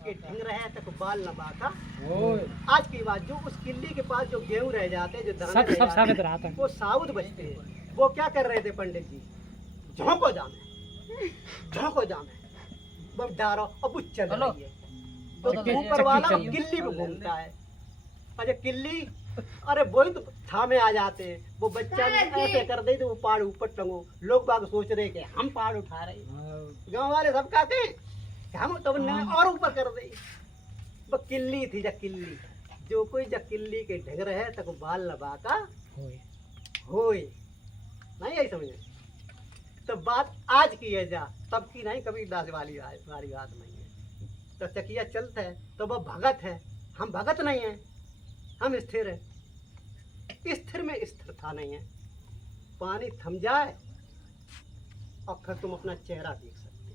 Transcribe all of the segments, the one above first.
के ढंग रहे तक बाल न बाका। आज की बात, जो उस किल्ली के पास जो गेहूं रह जाते, जो दाने रह जाते, वो साबुत बचते हैं। वो क्या कर रहे थे पंडित जी, झोंको जामे बब डारो अब वो चल रही है, तो ऊपर वाला किल्ली में घूमता है। अरे किल्ली, अरे वही तो थामे आ जाते हैं। वो बच्चा ऐसे कर दे तो वो पहाड़ ऊपर टंगो, लोग बाग सोच रहे कि हम पहाड़ उठा रहे, गांव वाले सब कहते हैं कि हम तो और ऊपर कर दे। वो किल्ली थी, जा किल्ली, जो कोई जा किल्ली के ढंग रहे तक बाल लबा का होए नहीं, यही समझे। तो बात आज की है, जा तब की नहीं, कभी दास वाली बात नहीं है। तो चकिया चलता है तो वह भगत है, हम भगत नहीं है, हम स्थिर है। स्थिर में स्थिरता नहीं है। पानी थम जाए और फिर तुम अपना चेहरा देख सकते हो,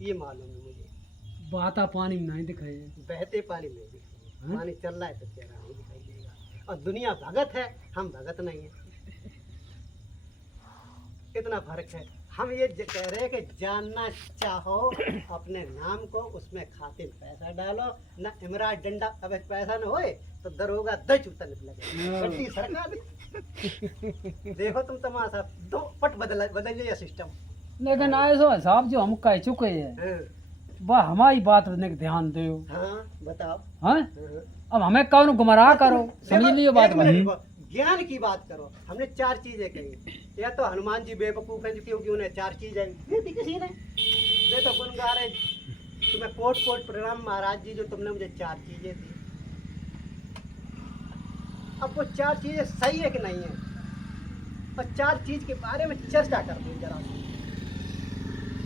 ये मालूम है मुझे। बहता पानी में नहीं दिखाई, बहते पानी में दिखाई, पानी चल रहा है तो चेहरा नहीं दिखाई देगा। और दुनिया भगत है, हम भगत नहीं है, इतना फर्क है। हम ये कह रहे हैं कि जानना चाहो अपने नाम को, उसमें खाते पैसा डालो ना, इमरा डंडा। अब पैसा न होए तो दरोगा दच उतर निकलेगा, गड्डी सरकार देखो तुम तमाशा, दो पट बदल जाए सिस्टम। लेकिन ऐसा साहब जो हम कह चुके हैं वह हमारी बात पर ध्यान दो। हाँ बताओ। हाँ अब हमें कौन गुमराह करो, समझ लियो बात। ज्ञान की बात करो। हमने 4 चीजें कही, या तो हनुमान जी बेवकूफ है क्योंकि उन्हें 4 चीजें नहीं दी किसी ने। वे तो गुण गा रहे, तुम्हें कोट कोट प्रणाम महाराज जी, जो तुमने मुझे 4 चीजें दी। अब वो 4 चीजें सही है कि नहीं है, और 4 चीज के बारे में चर्चा कर दो जरा।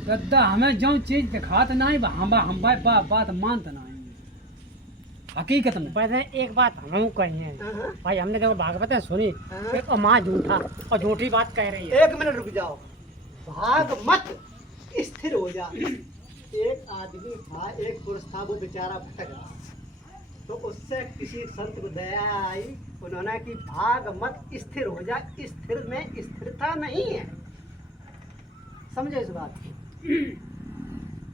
गद्दा हमें जो चीज दिखात नहीं, हम बात मानते नहीं हकीकत में। वैसे एक बात हम कही है भाई, हमने देखो भागवत सुनी, एक माँ झूठा और झूठी बात कह रही है। 1 मिनट रुक जाओ, भाग मत, स्थिर हो जा। एक आदमी था, एक पुरुष था, वो बेचारा भटक रहा, तो उससे किसी संत को दया आई, उन्होंने कि भाग मत, स्थिर हो जा। स्थिर में स्थिरता नहीं है, समझे इस बात को।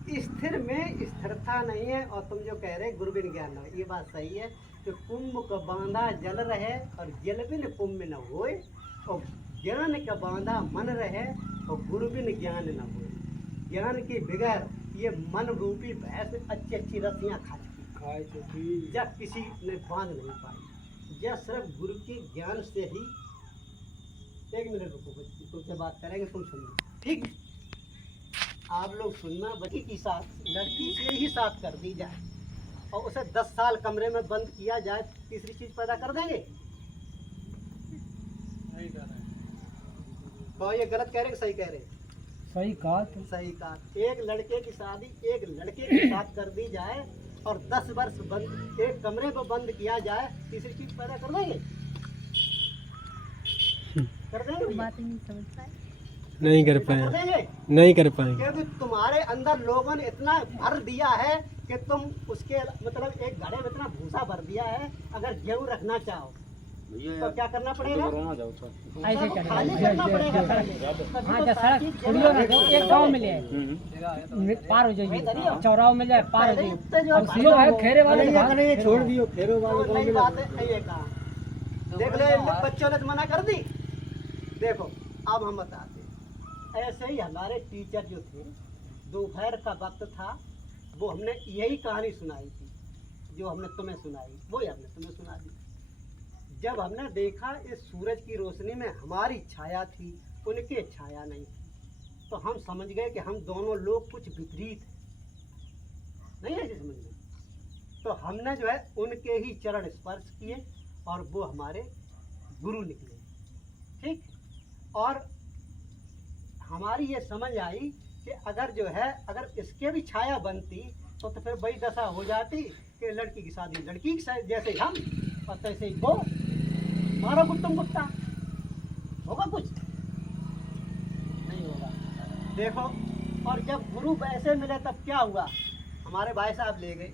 स्थिर में स्थिरता नहीं है। और तुम जो कह रहे गुरुबिन ज्ञान न हो, ये बात सही है कि कुंभ का बांधा जल रहे और जल बिन कुंभ न होए, और ज्ञान का बांधा मन रहे और गुरुबिन ज्ञान न होए। ज्ञान के बगैर ये मन रूपी भैंस अच्छी अच्छी रस्सियाँ खा चुकी, जब किसी ने बांध नहीं पाई, जब सिर्फ गुरु के ज्ञान से ही। 1 मिनट रुको, तुमसे बात करेंगे, तुम सुनना, ठीक। आप लोग सुनना, बच्ची की साथ, लड़की से ही साथ कर दी जाए और उसे 10 साल कमरे में बंद किया जाए, तीसरी चीज पैदा कर देंगे? नहीं कर रहे। तो ये गलत कह रहे कि सही कह रहे? सही कहा, सही कहा। एक लड़के की शादी एक लड़के के साथ कर दी जाए और 10 वर्ष बंद, एक कमरे में बंद किया जाए, तीसरी चीज पैदा कर देंगे? कर देंगे? बात नहीं समझ पाए, नहीं कर पाए, नहीं कर पाएंगे, क्योंकि तुम्हारे अंदर लोगों ने इतना भर दिया है कि तुम उसके मतलब एक घड़े में इतना भूसा भर दिया है। अगर गेहूं रखना चाहो तो क्या करना पड़ेगा? ऐसे खाली करना पड़ेगा। हाँ, सड़क छोड़ियो ना, एक गाँव मिले पार हो जाइए, चौराहा मिल जाए पार हो जाइए, खेरे वाले छोड़ दियो, खेरो वाले नई बात है ये कहा। देख ले, बच्चों ने तो मना कर दी। देखो अब हम बताते, ऐसे ही हमारे टीचर जो थे, दोपहर का वक्त था, वो हमने यही कहानी सुनाई थी जो हमने तुम्हें सुनाई, वो हमने तुम्हें सुना दी। जब हमने देखा इस सूरज की रोशनी में हमारी छाया थी, उनकी छाया नहीं थी, तो हम समझ गए कि हम दोनों लोग कुछ विपरीत नहीं है समझ में। तो हमने जो है उनके ही चरण स्पर्श किए और वो हमारे गुरु निकले, ठीक। और हमारी ये समझ आई कि अगर जो है, अगर इसके भी छाया बनती तो फिर वही दशा हो जाती कि लड़की की शादी लड़की की शादी, जैसे हम और तैसे ही वो, मारो गुट्टम गुट्टा, होगा कुछ नहीं होगा। देखो, और जब गुरु वैसे मिले तब क्या हुआ, हमारे भाई साहब ले गए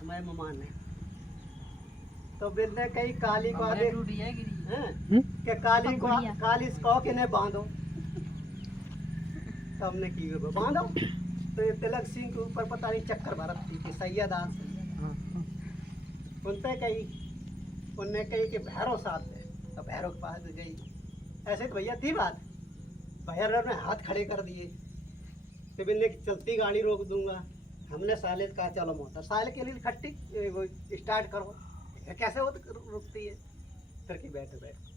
हमारे मेहमान ने, तो बिल ने कही काली को आगे कि काली को के ने बांधो, तो हमने की बांधो, तो ये तिलक सिंह के ऊपर पता नहीं चक्कर बरत थी कि सैयद आज उनते कही, उनने कही कि भैरव साथ है, तो भैरव के पास गई। ऐसे तो भैया थी बात, भैरव ने हाथ खड़े कर दिए कि बिल्ले की चलती गाड़ी रोक दूंगा। हमने साले कहा चलो मोटर साल के लिए खट्टी वो स्टार्ट करो, कैसे वो रुकती है। फिर की बैठे बैठे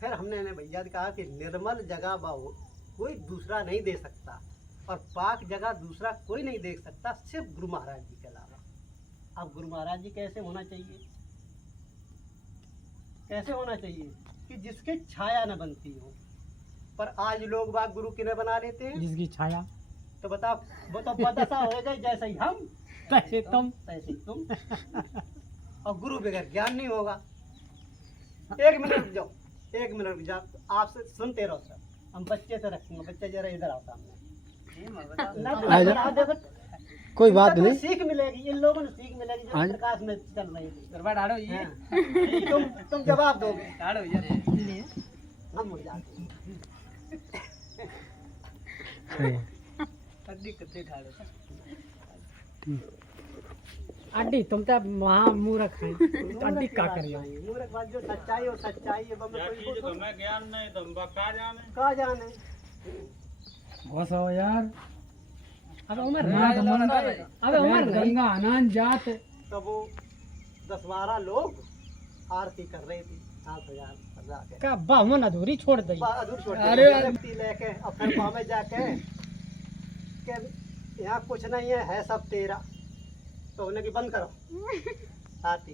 फिर हमने भैया से कहा कि निर्मल जगह बाहो कोई दूसरा नहीं दे सकता, और पाक जगह दूसरा कोई नहीं देख सकता, सिर्फ गुरु महाराज जी के अलावा। अब गुरु महाराज जी कैसे होना चाहिए, कैसे होना चाहिए कि जिसके छाया न बनती हो। पर आज लोग बाग गुरु किन्हें बना लेते हैं, जिसकी छाया तो बताओ वो तो बदशा हो गई, जैसे ही हम तैसे तुम। तैसे ही तुम। और गुरु बगैर ज्ञान नहीं होगा। एक मिनट रुक जाओ, एक मिनट रुक जाओ, आपसे सुनते रहो सर। हम बच्चे से रखेंगे, बच्चे जरा इधर आओ सामने। आ जा। कोई बात नहीं, सीख मिलेगी, इन लोगों ने सीख मिलेगी जो प्रकाश में चल रही है। तुम जवाब दोगे, हम उड़ जाते सही। अड्डी तुम तो वहाँ मूर्ख हैं, अड्डी का करियो। मूर्ख बात जो सच्चाई और सच्चाई है, हमें ज्ञान नहीं तो हम कहाँ जाने। कहा जाने। बस हो यार, अब उमर मैं तो मन अब उमर गंगा आनंद जात। तो वो 10-12 लोग आरती कर रहे थे, 7,000 के का बाहुन अधूरी छोड़ दी। अरे लेके और फिर वहाँ में जाके कि यहाँ कुछ नहीं है सब तेरा। तो उन्हें कि बंद करो आरती,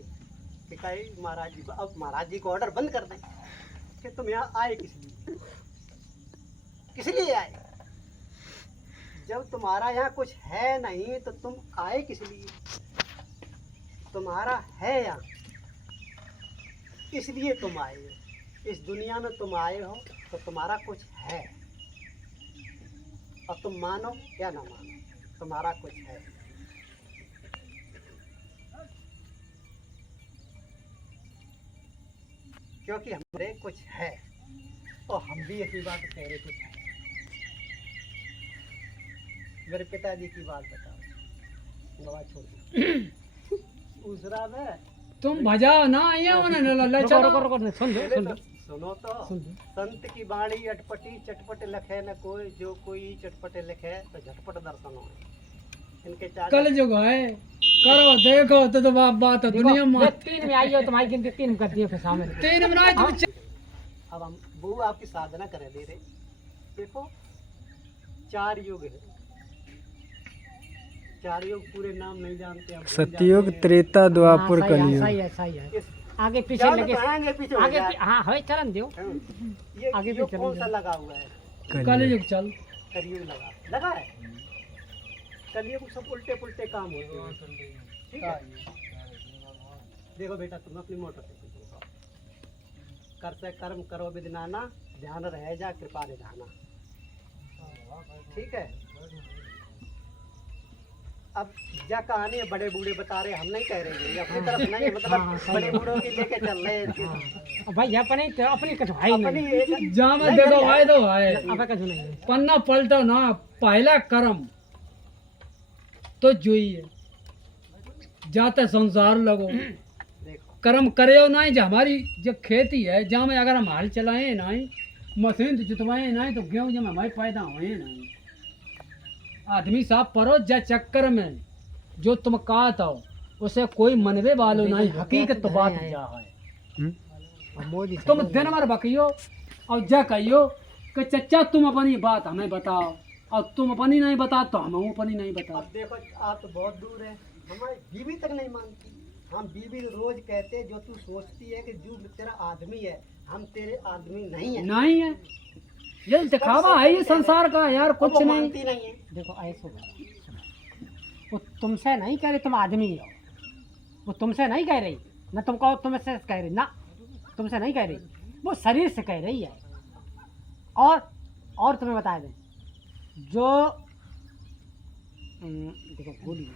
कि कही महाराज जी, अब महाराज जी को ऑर्डर बंद कर दें कि तुम यहाँ आए किस लिए, किस लिए आए। जब तुम्हारा यहाँ कुछ है नहीं तो तुम आए किस लिए, तुम्हारा है यहाँ इसलिए तुम आए हो। इस दुनिया में तुम आए हो तो तुम्हारा कुछ है, और तुम मानो या ना मानो तुम्हारा कुछ है। क्योंकि हमारे कुछ है, और हम भी ऐसी बात कह रहे कुछ है। मेरे पिताजी की बात बताओ, बाबा छोड़ दो। दूसरा में तुम बजाओ ना, ये उन्हें सुन लो। सुनो तो, संत की बाणी अटपटी चटपट लखे न कोई, जो कोई चटपटे लिखे तो झटपट दर्शन हो। इनके चार कल जो है करो देखो तो बात है दुनिया में। 3 में आई हो तुम्हारी गिनती 3 कर दिए, फिर सामने 3 बनाए तुम। अब हम वो आपकी साधना करें दे रहे। देखो 4 युग है, 4 युग पूरे नाम नहीं जानते हम। सतयुग, त्रेता, द्वापर, कलयुग। सही है सही है। इस आगे पीछे लगे, आगे पीछे हो आगे जाए। हाँ हमें चरण दो। ये आगे युग पीछे कौन लगे। सा लगा हुआ है, कलयुग चल। कलयुग लगा है। कलयुग सब उल्टे पुल्टे काम होते हैं, ठीक है। देखो बेटा, तुम अपनी मोटरसाइकिल कर से कर्म करो विदनाना, ध्यान रह जा कृपा निधाना, ठीक है। अब जा कहानी है, बड़े बूढ़े बता रहे, हम नहीं कह रहे हैं, ये अपनी तरफ नहीं है, मतलब बड़े बूढ़ों की लेके चल रहे हैं। भाई अपनी कठवाई अपनी नहीं, एक जहाँ में देखो भाई तो है अब कछु नहीं है। पन्ना पलटो ना, पहला कर्म तो जुइए, जाते संसार लगो। देखो कर्म करे हो नहीं, जो हमारी जो खेती है, जहाँ में अगर हम हाल चलाए नहीं, मशीन से जुतवाए नहीं, तो गेहूँ जब हमारे पैदा हुए नहीं। आदमी साहब परो जा चक्कर में जो तुम कहा था उसे कोई मनवे वालो नहीं, हकीकत तो बात क्या है। तुम दिन भर बकियो और जा कहियो कि चचा तुम अपनी बात हमें बताओ, और तुम अपनी नहीं बता तो हम अपनी नहीं बता। अब देखो आप तो बहुत दूर है, हमारी बीवी तक नहीं मानती। हम बीवी रोज कहते हैं जो तू सोचती है कि जो तेरा आदमी है, हम तेरे आदमी नहीं है। नहीं है, ये दिखावा है ये संसार का यार, कुछ वो नहीं। मानती नहीं है। देखो ऐसे वो तुमसे नहीं कह रही तुम आदमी हो, वो तुमसे नहीं कह रही ना, तुम कहो तुमसे कह रही ना, तुमसे नहीं कह रही, वो शरीर से कह रही है। और तुम्हें बता दें जो देखो बोली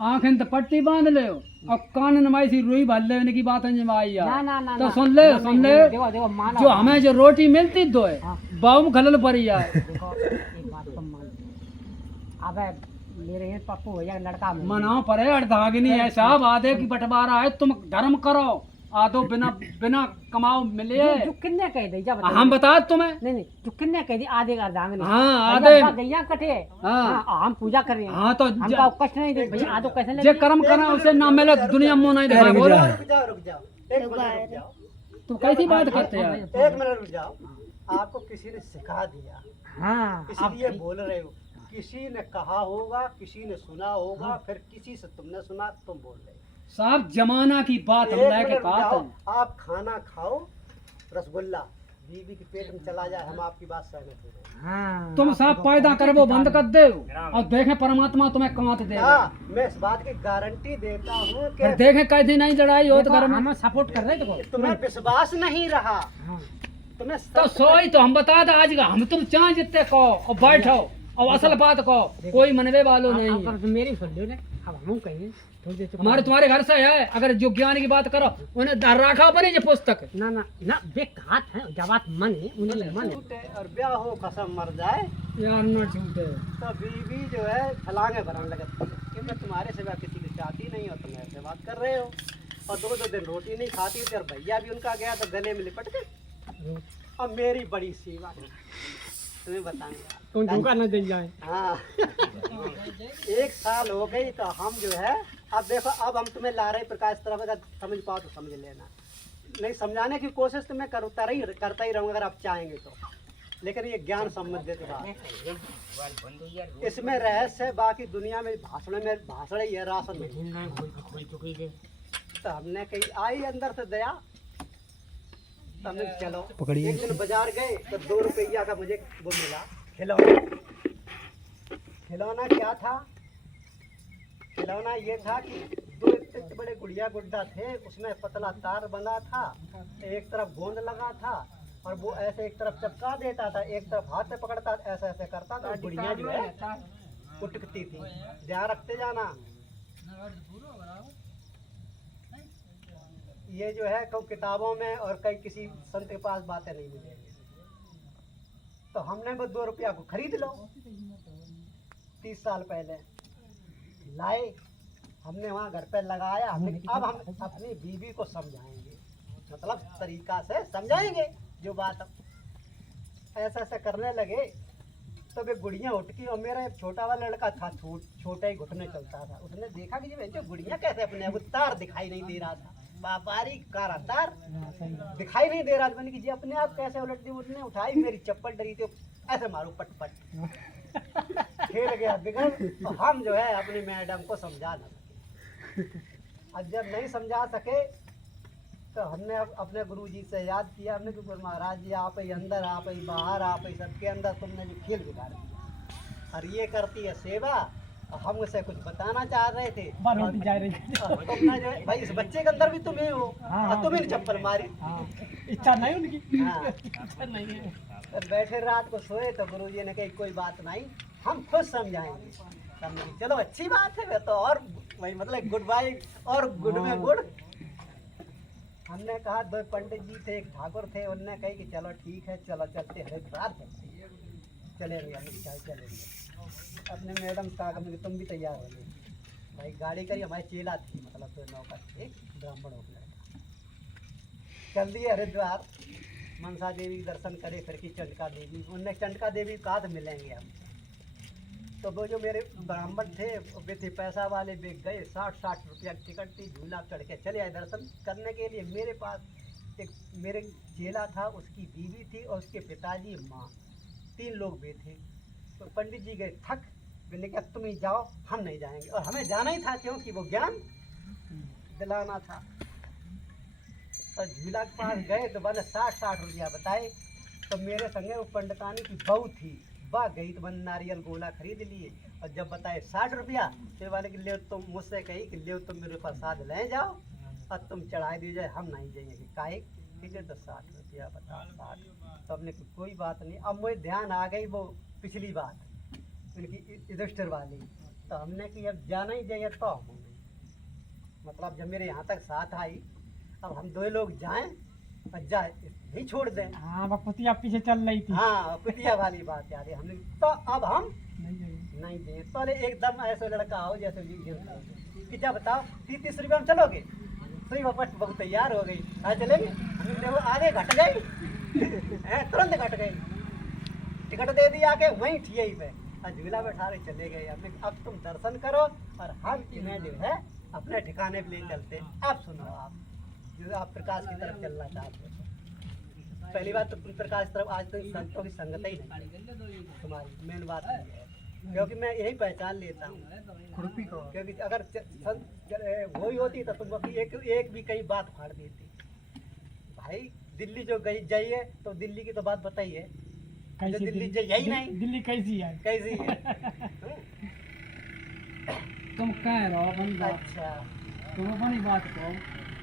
आँखें तो पट्टी बांध ले और कान नमाई सी रुई भर ले की बात है आई यार। ना ना ना तो ना, सुन ले, ना, सुन ले, देखो देखो माना जो हमें जो रोटी मिलती तो है हाँ। बाबू खलल पड़ी है। देखो एक बात तुम मान लो, अबे मेरे यहाँ पप्पू भैया का लड़का मिल गया। मनाओ पर है अर्धांगिनी है साहब, आधे की बंटवारा है, तुम धर्म करो, आधो बिना बिना कमाओ मिले। जो किन्ने कह दी जब हम बता तुम्हें। नहीं जो किन्ने कह दी आधे का अर्धांगिनी। हाँ आधे गैया कटे। हाँ। हम पूजा कर रहे हैं। हाँ तो हमका कष्ट नहीं दे भैया, आधो कैसे ले जे कर्म करा उसे ना मिले दुनिया में नहीं देखा। बोलो रुक जाओ रुक जाओ, एक मिनट रुक जाओ, तुम कैसी बात करते हैं? एक मिनट रुक जाओ। आपको किसी ने सिखा दिया, हाँ इसलिए बोल रहे हो। किसी ने कहा होगा, किसी ने सुना होगा, फिर किसी से तुमने सुना, तुम बोल रहे हो। साहब जमाना की बात हम एक लेके मिनट रुक बात जाओ, है। आप खाना खाओ, रसगुल्ला बीवी के पेट में चला जाए, हम आपकी बात सहमत हो रहे हैं। हाँ तुम साहब पैदा कर वो बंद कर दे और देखे परमात्मा तुम्हें कांत दे। हाँ, मैं इस बात की गारंटी देता हूँ फिर कि देखे कैसी नहीं लड़ाई हो तो घर में। हम सपोर्ट कर रहे थे को। तुम्हें विश्वास नहीं रहा, हाँ। तुम्हें तो सोई तो हम बता दे आज का, हम तुम चाहे जितने कहो और बैठो और असल बात कहो, कोई मनवे वालों नहीं है। अब मेरी सुन लो ना, अब हम कहेंगे थोड़ी देर चुप हमारे तुम्हारे घर से है, अगर जो ज्ञान की बात करो उन्हें धर रखा बने जो पुस्तक। ना ना ना बेकार है, जब बात मन है उन्हें मन है। छूटे और ब्याह हो कसम मर जाए यार न छूटे। तो बीवी जो है छलांगे भरने लगती है कि मैं तुम्हारे सिवा किसी की चाहती नहीं, और तुम ऐसे बात कर रहे हो। और दो दिन रोटी नहीं खाती थी, और भैया भी उनका गया तो गले में लिपट गए। और मेरी बड़ी सेवा तुम्हें बताऊंगा, कौन धोखा न दे जाए। हाँ 1 साल हो गई तो हम जो है, अब देखो, अब हम तुम्हें ला रहे प्रकाश तरफ, अगर समझ पाओ तो समझ लेना, नहीं समझाने की कोशिश तो मैं करता ही रहूँगा अगर आप चाहेंगे तो। लेकिन ये ज्ञान संबंधित बात, इसमें रहस्य है, बाकी दुनिया में भाषण ही है, राशन नहीं। तो हमने कही आई अंदर से दया, तो हमने चलो पकड़िए। एक दिन बाजार गए तो 2 रुपया का मुझे वो मिला खिलौना। खिलौना क्या था? खिलौना ये था कि 2 इतने बड़े गुड़िया गुड्डा थे, उसमें पतला तार बंधा था, एक तरफ गोंद लगा था, और वो ऐसे एक तरफ चपका देता था, एक तरफ हाथ से पकड़ता, ऐसे ऐसे करता था, गुड़िया जो है उटकती थी। ध्यान रखते जाना, ये जो है कई किताबों में और कई किसी संत के पास बातें नहीं मिलेंगी। तो हमने वो 2 रुपया को खरीद लो, 30 साल पहले लाए, हमने वहाँ घर पे लगाया। अब हम अपनी बीवी को समझाएंगे, मतलब तरीका से समझाएंगे जो बात। ऐसा ऐसा करने लगे तो वे गुड़ियाँ उठकी, और मेरा एक छोटा वाला लड़का था, छोटा ही घुटने चलता था। उसने देखा कि जो गुड़ियाँ कैसे अपने अब तार दिखाई नहीं दे रहा था, व्यापारी कारा तार दिखाई नहीं दे रहा था। मैंने कि जी अपने आप कैसे उलटने उठने उठाई, मेरी चप्पल डरी थी, ऐसे मारू पट पट खेल गया बिगड़। तो हम जो है अपनी मैडम को समझा ना सके। अब जब नहीं समझा सके तो हमने अपने गुरुजी से याद किया, हमने कि गुरु महाराज जी आप ही अंदर, आप ही बाहर, आप ही सबके अंदर तुमने जो खेल बिगाड़ दिया, और ये करती है सेवा, और हम उसे कुछ बताना चाह रहे थे। तुमने जो है भाई इस बच्चे के अंदर भी तुम ही हो, और तुम ही चप्पल मारी। इच्छा नहीं उनकी। हाँ। तो बैठे रात को सोए तो गुरुजी ने कही कोई बात नहीं, हम खुद समझाएंगे। हमने कहा, चलो अच्छी बात है, वे तो और वही मतलब गुड बाई और गुड में गुड। हमने कहा 2 पंडित जी थे, एक ठाकुर थे, उनने कही कि चलो ठीक है, चलो चलते हरिद्वार चलेंगे। चलेंगे अपने मैडम का कहा तुम भी तैयार हो गए भाई, गाड़ी करी, हमारी चेला थी, मतलब 2 नौकर थे, ब्राह्मण हो गया। चल दिए हरिद्वार, मनसा देवी दर्शन करे, फिर की चंडिका देवी। उनने चंडिका देवी कहा मिलेंगे हम। तो वो जो मेरे ब्राह्मण थे वे थे पैसा वाले, वे गए 60-60 रुपया की टिकट थी, झूला चढ़ के चले आए दर्शन करने के लिए। मेरे पास एक मेरे चेला था, उसकी बीवी थी और उसके पिताजी माँ, 3 लोग भी थे। तो पंडित जी गए थक, मैंने कहा तुम ही जाओ, हम नहीं जाएंगे, और हमें जाना ही था क्योंकि वो ज्ञान दिलाना था। और झूला के पास गए तो मैंने 60-60 रुपया बताए। तो मेरे संगे वो पंडितानी की बहू थी, वह गई तो मैंने नारियल गोला खरीद लिए, और जब बताए 60 रुपया, तो वाले कि ले तुम मुझसे कही कि ले तुम मेरे प्रसाद ले जाओ और तुम चढ़ा दीजिए, हम नहीं जाएंगे। काहे ठीक है, तो 60 रुपया बता 60। तो हमने कोई बात नहीं। अब मुझे ध्यान आ गई वो पिछली बात उनकी युधिष्ठिर वाली। तो हमने कि अब जाना ही चाहिए, तो हम मतलब जब मेरे यहाँ तक साथ आई, अब हम 2 लोग जाएं और जाए नहीं छोड़ दें। हाँ वो कुतिया पीछे चल रही थी। हाँ कुतिया वाली बात याद है हमने। तो अब हम नहीं दे तो एकदम ऐसा लड़का आओ जैसे कि जब बताओ 30 रुपये में चलोगे सुई वापस बहुत तैयार हो गई हाँ चलेगी देखो आगे घट गई तुरंत घट गई टिकट दे दी आके वहीं ठिए ही पे और झूला बैठा रहे चले गए हमने अब तुम दर्शन करो और हम इन्हें जो है अपने ठिकाने पे ले चलते। अब सुनो आप जो आप प्रकाश की तरफ चलना चाहते हो पहली बात तो तुम प्रकाश की तरफ आज तो संतों की संगत ही नहीं तुम्हारी मेन बात नहीं है क्योंकि मैं यही पहचान लेता हूँ खुरपी को क्योंकि अगर वही होती तो तुम अभी एक भी कई बात उखाड़ देती भाई दिल्ली जो गई जाइए तो दिल्ली की तो बात बताइए दिल्ली यही नहीं दिल्ली कैसी है कैसी है तुम कह रहे हो अपन बात अच्छा तुम अपनी बात कहो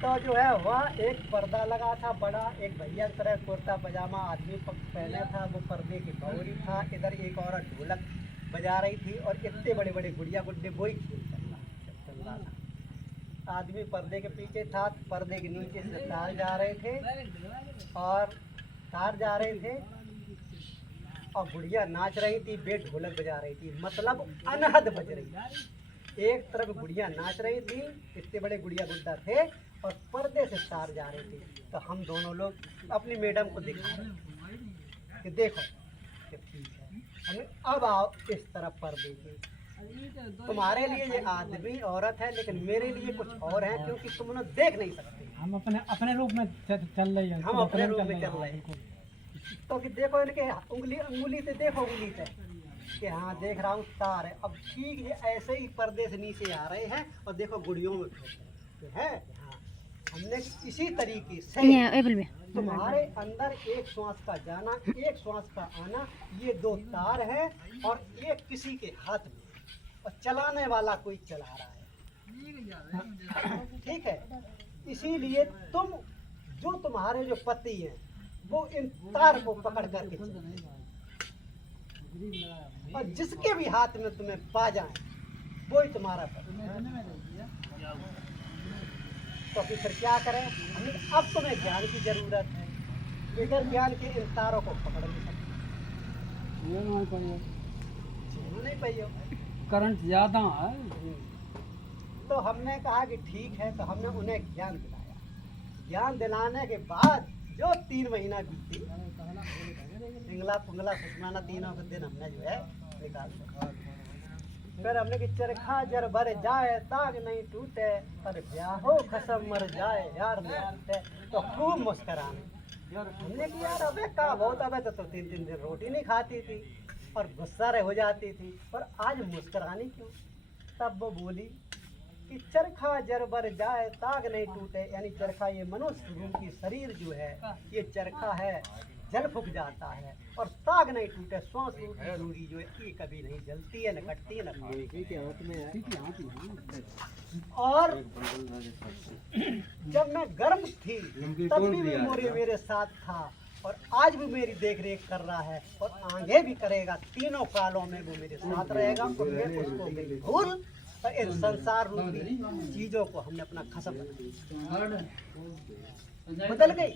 तो जो है वह एक पर्दा लगा था बड़ा एक भैया की तरह कुर्ता पजामा आदमी पहने था वो पर्दे की बौरी था इधर एक औरत ढोलक बजा रही थी और इतने बड़े बड़े गुड़िया गुड्डे वही खेल चल रहा था आदमी पर्दे के पीछे था पर्दे के नीचे से तार जा रहे थे और तार जा रहे थे और गुड़िया नाच रही थी बे ढोलक बजा रही थी मतलब अनहद बज रही थी एक तरफ गुड़िया नाच रही थी इतने बड़े गुड़िया गुड्डा थे और पर्दे से तार जा रही थी तो हम दोनों लोग अपनी मैडम को दिखा रहे कि देखो कि ठीक है हमें अब आओ इस तरफ पर्दे की तुम्हारे लिए ये आदमी औरत है लेकिन मेरे लिए कुछ और है क्योंकि तुम लोग देख नहीं सकते हम अपने रूप में चल रही है हम अपने रूप में चल रहे हैं तो कि देखो इनके उंगली से देखो उंगली से कि हाँ देख रहा हूँ तार है अब ठीक ये ऐसे ही पर्दे से नीचे आ रहे हैं और देखो गुड़ियों में है हाँ हमने इसी तरीके से तुम्हारे अंदर एक श्वास का जाना एक श्वास का आना ये दो तार है और एक किसी के हाथ में और चलाने वाला कोई चला रहा है ठीक है इसीलिए तुम जो तुम्हारे जो पति हैं वो इन तार को पकड़ करके चले और जिसके भी हाथ में तुम्हें पा जाए वो ही तुम्हारा तो फिर क्या करें अब तुम्हें ज्ञान की जरूरत है बगैर ज्ञान के इन तारों को पकड़ नहीं सकते नहीं पाइयो करंट ज्यादा है तो हमने कहा कि ठीक है तो हमने उन्हें ज्ञान दिलाया ज्ञान दिलाने के बाद जो 3 महीना बीती पिंगला पुंगला सुषमाना तीनों के दिन हमने जो है निकाल दिया फिर हमने कि चरखा जर भर जाए ताग नहीं टूटे पर ब्याहो खसम मर जाए यार नहीं तो खूब मुस्कराने हमने कि यार अबे का बहुत अबे तो 3 दिन रोटी नहीं खाती थी और गुस्सा हो जाती थी पर आज मुस्करानी क्यों तब वो बोली कि चरखा जर भर जाए ताग नहीं टूटे यानी चरखा ये मनुष्य रूपी शरीर जो है ये चरखा है जल फूक जाता है और ताग नहीं टूटे श्वास रूपी डोरी जो है ये कभी नहीं जलती है न कटती है न और जब मैं गर्म थी तब भी मेरे साथ था और आज भी मेरी देख रेख कर रहा है और आगे भी करेगा तीनों कालों में वो मेरे साथ रहेगा और मैं उसको गई भूल और इन संसार रूपी चीजों को हमने अपना खसम बदल गई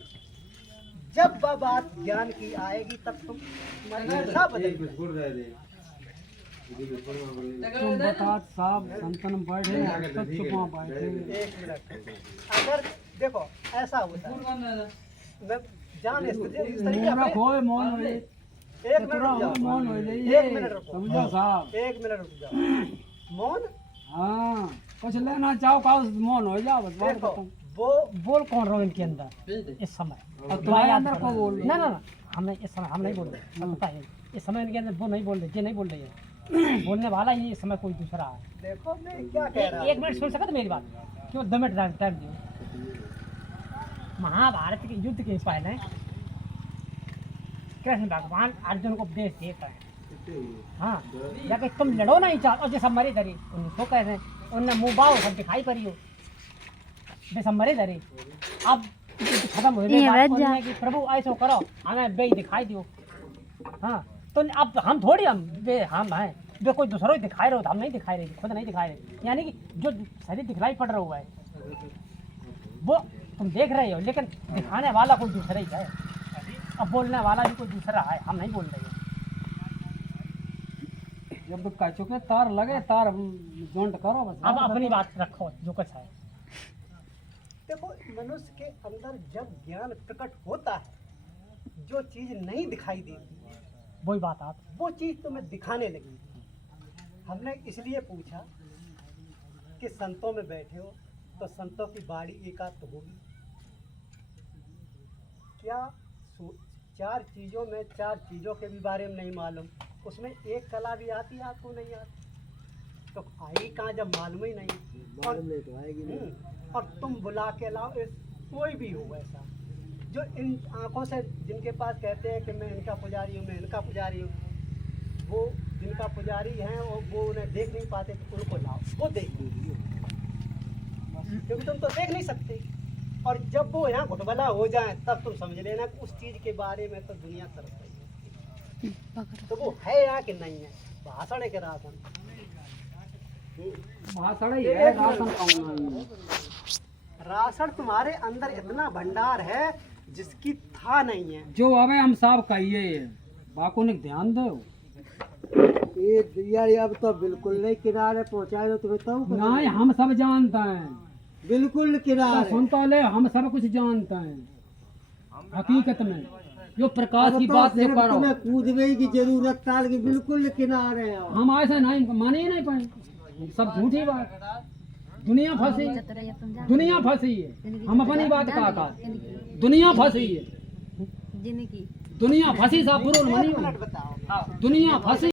जब बात ज्ञान की आएगी तब तुम बदल तुम बता साहब संतन बैठे सब छुपा बैठे एक मिनट अगर देखो ऐसा होता है मैं जान इस तरीके कोई मौन हो एक मिनट मौन हो जाइए एक मिनट रुको समझो साहब एक मिनट रुक जाओ मौन हाँ कुछ लेना चाहो का मौन हो जाओ बस बात देखो खत्म वो बोल कौन रहा हूँ इनके अंदर इस समय और तुम्हारे अंदर को बोल ना ना ना हमने इस समय हम नहीं बोल रहे सब पता है इस समय इनके अंदर वो नहीं बोल रहे ये नहीं बोल रही है बोलने वाला ही इस समय कोई दूसरा है देखो मैं क्या कह रहा हूँ एक मिनट सुन सकते मेरी बात क्यों 2 मिनट टाइम दियो महाभारत के युद्ध के पहले कृष्ण भगवान अर्जुन को उपदेश देते हैं हाँ जाके तुम लड़ो नहीं चाहो और जैसा मरे धरी उनको कह रहे हैं उनने मुँह बाओ सब दिखाई पड़ी हो जैसा मरे धरी अब खत्म हो गया कि प्रभु ऐसा करो हमें बे दिखाई दियो हाँ तो अब हम थोड़ी हम हैं वे कोई दूसरों ही दिखाई रहे हो हम नहीं दिखाई रहे खुद नहीं दिखाई रहे यानी कि जो शरीर दिखलाई पड़ रहा हुआ है वो तुम देख रहे हो लेकिन दिखाने वाला कोई दूसरा ही है अब बोलने वाला भी कोई दूसरा है हम नहीं बोल रहे हैं जब तक कह चुके तार लगे तार जॉइंट करो बस। अब अपनी बात रखो जो कुछ है। देखो मनुष्य के अंदर जब ज्ञान प्रकट होता है, जो चीज नहीं दिखाई देती वही बात आप वो चीज तुम्हें दिखाने लगी। हमने इसलिए पूछा कि संतों में बैठे हो तो संतों की बाड़ी एकाध तो होगी क्या? चार चीजों के भी बारे में नहीं मालूम, उसमें एक कला भी आती है आपको नहीं आती तो आएगी कहाँ जब मालूम ही नहीं। और तो आएगी नहीं। और तुम बुला के लाओ कोई भी हो ऐसा जो इन आंखों से जिनके पास कहते हैं कि मैं इनका पुजारी हूँ, मैं इनका पुजारी हूँ, वो जिनका पुजारी हैं और वो उन्हें देख नहीं पाते तो उनको लाओ, वो देख लीजिए क्योंकि तुम तो देख नहीं सकते। और जब वो यहाँ घुटबला हो जाए तब तुम समझ लेना कि उस चीज के बारे में तो दुनिया तरफ रही है, तो वो है या कि नहीं है। भाषण के राशन भाषण ही है, राशन कौन है? राशन तुम्हारे अंदर इतना भंडार है जिसकी था नहीं है। जो हमें हम साहब कहिए बाको ने ध्यान दो। ये यार अब तो बिल्कुल नहीं किनारे पहुंचाए तो तुम्हें तो नहीं हम सब जानते हैं, बिल्कुल किनारे सुनता ले हम सब कुछ जानते हैं। हकीकत में जो प्रकाश की बात जो करो तुम्हें कूदने की जरूरत था कि बिल्कुल किनारे है। हम ऐसा नहीं माने ही नहीं पाए, सब झूठी बात। दुनिया फंसी है, हम अपनी बात कहा दुनिया फंसी है, दुनिया फंसी साहब बुरो नहीं, दुनिया फंसी।